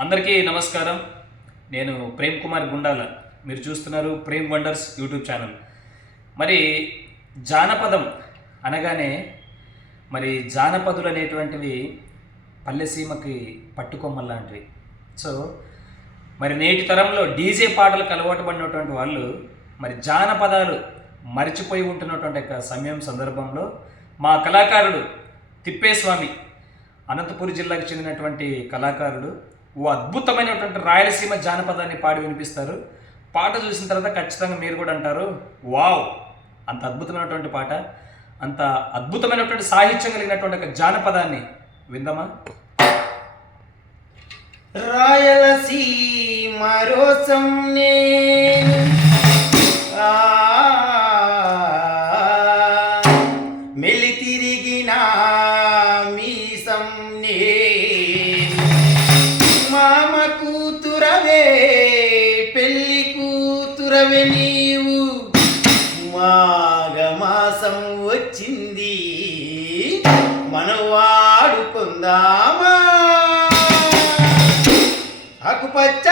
అందరికీ నమస్కారం. నేను ప్రేమ్ కుమార్ గుండాల. మీరు చూస్తున్నారు ప్రేమ్ వండర్స్ యూట్యూబ్ ఛానల్. మరి జానపదం అనగానే జానపదులు అనేటువంటివి పల్లెసీమకి పట్టుకొమ్మలు లాంటివి. సో నేటి తరంలో డీజే పాటలకు అలవాటు పడినటువంటి వాళ్ళు జానపదాలు మరిచిపోయి ఉంటున్నటువంటి సమయం సందర్భంలో మా కళాకారుడు తిప్పేస్వామి, అనంతపురం జిల్లాకు చెందినటువంటి కళాకారుడు, ఓ అద్భుతమైనటువంటి రాయలసీమ జానపదాన్ని పాడి వినిపిస్తారు. పాట చూసిన తర్వాత ఖచ్చితంగా మీరు కూడా అంటారు, వావ్, అంత అద్భుతమైనటువంటి పాట, అంత అద్భుతమైనటువంటి సాహిత్యం కలిగినటువంటి ఒక జానపదాన్ని విందామా? రాయలసీమ రోసం నేను మెలి తిరిగిన మీసం నేను మామ కూతురవే పెళ్లి కూతురవే నీవు మాఘమాసం వచ్చింది మనం వాడుకుందామా ఆకుపచ్చ